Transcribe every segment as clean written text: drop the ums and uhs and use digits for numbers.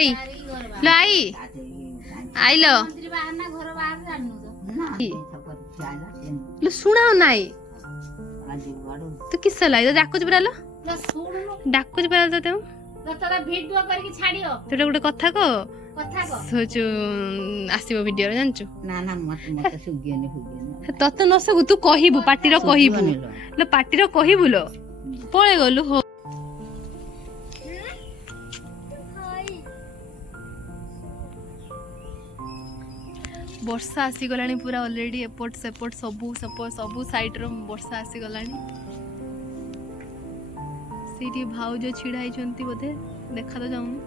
এই লো আই লো लो ଶୁଣାଉ ନାହିଁ ତୁ କିସ ଲାଗି ଡାକୁଛୁ ପରା लो ଡାକୁଛୁ ପରା ତତେ ଭିଡିଓ କରିକି ଛାଡିଅ ତୋଟେ ଗୋଟେ କଥା କହ ସୋଚୁ ଆସିବ ଭିଡିଓରେ ଜାଣିଛୁ ନା ନା ମତେ ସୁଗିଏନି ଫୁଗିଏନି ତତେ ନ ସବୁ ତୁ କହିବୁ ପାଟିର କହିବୁ लो ପାଟିର କହିବୁ लो ପଳେଇ ଗଲୁ ହୋ ବର୍ଷା ଆସିଗଲାଣି ପୁରା ଅଲରେଡି ଏପଟ ସେପଟ ସବୁ ସାଇଡର ବର୍ଷା ଆସିଗଲାଣି ସେଇଠି ଭାଉଜ ଛିଡା ହେଇଛନ୍ତି ବୋଧେ ଦେଖା ତ ଯାଉନି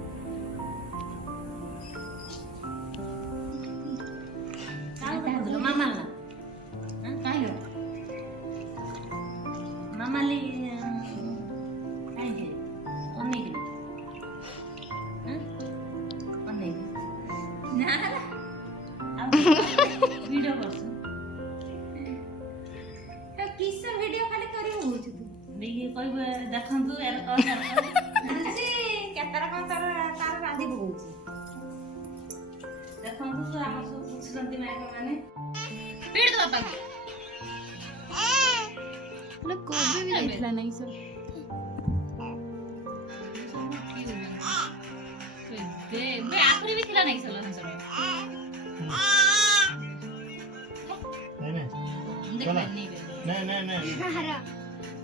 ଭିଡିଓ କରୁଛୁ କିସ ଭିଡିଓ ଖାଲି କରି ହଉଛୁ ତୁ ଦେଇକି କହିବୁ ଦେଖନ୍ତୁ ଏର କଣ କେତେର କଣ ତାର ରାନ୍ଧି ପକଉଛି ଦେଖନ୍ତୁ ତ ଆମର ସବୁ ବୁଝୁଛନ୍ତି ମାଇକ ମାନେ ପିଡ ଦବା ପାଖ କୋବି ବି ଯାଇଥିଲା ନାଇଁ ସର ଦେ ଆଖରି ବି ଥିଲା ନାଇଁ ସଲ ସଲ नहीं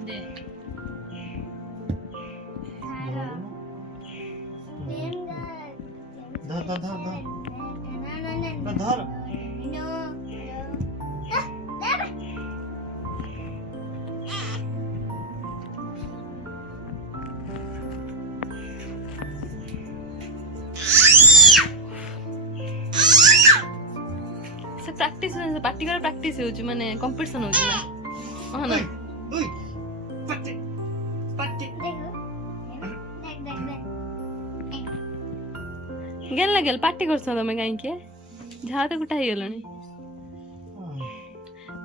दे धर धर धर धर धर से प्रैक्टिस पार्टिकुलर प्रैक्टिस होउची माने कंपटीशन होउची ना हां ना ओय पट्टी पट्टी गेल ना गेल पार्टी करछ तमे काई के झा तो गुटा हे गेलनी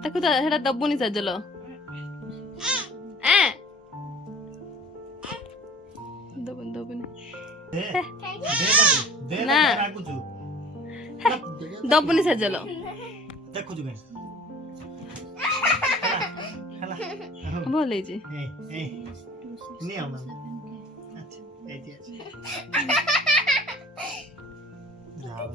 ताकू तो हेडा दबुनी सजलो ए दबुनी दे ना कुछ दबुनी सजलो देखो जुगे बोले जी ए नहीं आओ अच्छा ए जी अच्छा जाओ